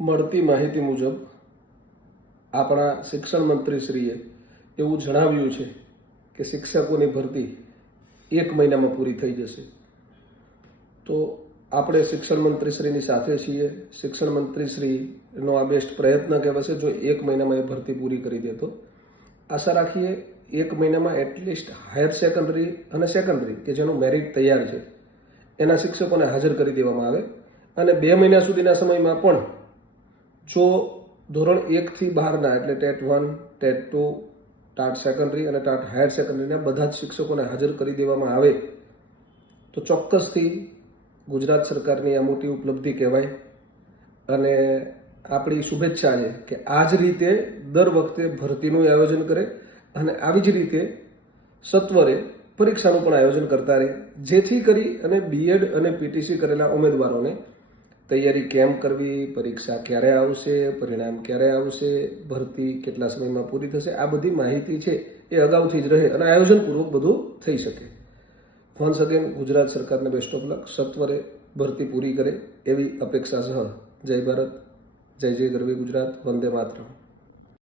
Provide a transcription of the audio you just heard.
મળતી માહિતી મુજબ આપણા શિક્ષણ મંત્રીશ્રીએ એવું જણાવ્યું છે કે શિક્ષકોની ભરતી 1 મહિનામાં પૂરી થઈ જશે. તો આપણે શિક્ષણ મંત્રીશ્રીની સાથે છીએ. શિક્ષણ મંત્રીશ્રીનો આ બેસ્ટ પ્રયત્ન કહેવાશે જો 1 મહિનામાં એ ભરતી પૂરી કરી દે તો. આશા રાખીએ 1 મહિનામાં એટલીસ્ટ હાયર સેકન્ડરી અને સેકન્ડરી કે જેનું મેરિટ તૈયાર છે એના શિક્ષકોને હાજર કરી દેવામાં આવે અને 2 મહિના સુધીના સમયમાં પણ જો ધોરણ 1 થી 12ના એટલે ટેટ 1, ટેટ 2, ટાટ સેકન્ડરી અને ટાટ હાયર સેકન્ડરીના બધા જ શિક્ષકોને હાજર કરી દેવામાં આવે તો ચોક્કસથી ગુજરાત સરકારની આ મોટી ઉપલબ્ધિ કહેવાય. અને આપણી શુભેચ્છા છે કે આ જ રીતે દર વખતે ભરતીનું આયોજન કરે અને આવી જ રીતે સત્વરે પરીક્ષાનું પણ આયોજન કરતા રહે, જેથી કરી અને બીએડ અને પીટીસી કરેલા ઉમેદવારોને તૈયારી કેમ કરવી, પરીક્ષા ક્યારે આવશે, પરિણામ ક્યારે આવશે, ભરતી કેટલા સમયમાં પૂરી થશે, આ બધી માહિતી છે એ અગાઉથી જ રહે અને આયોજનપૂર્વક બધું થઈ શકે. વન્સ અગેન ગુજરાત સરકારને બેસ્ટ ઓફ લક. સત્વરે ભરતી પૂરી કરે એવી અપેક્ષા સહ જય ભારત, જય જય ગરવી ગુજરાત, વંદે માતરમ.